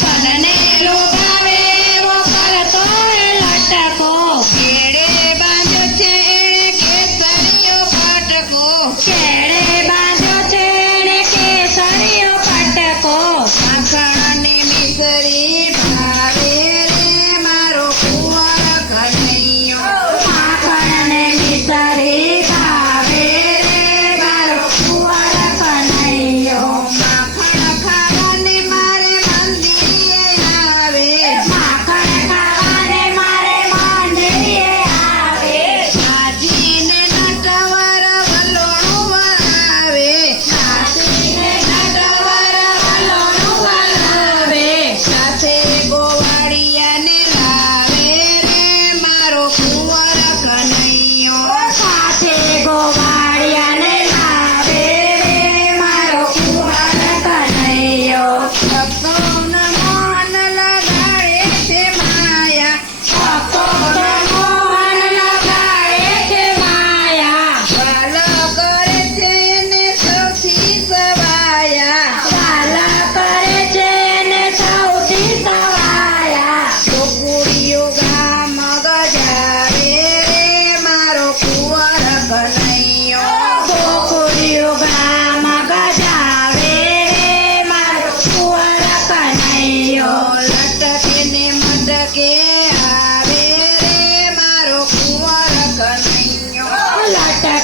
bananero. bananero.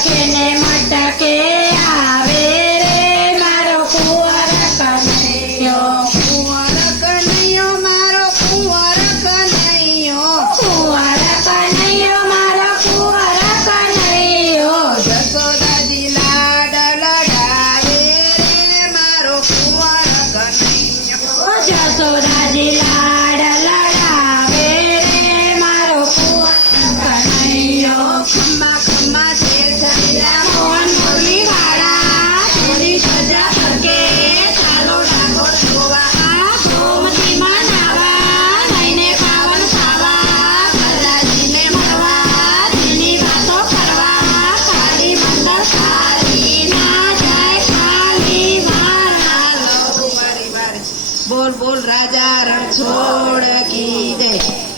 મટકે ને મટકે આવે રે મારો કુંવર કનૈયો. કુંવર કનૈયો મારો કુંવર કનૈયો. કુંવર કનૈયો મારો કુંવર કનૈયો. જસોદાજી લાડ લડાવે રે મારો કુંવર કનૈયો. જસોદાજી લાડ બોલ બોલ રાજા રણછોડ કી જય.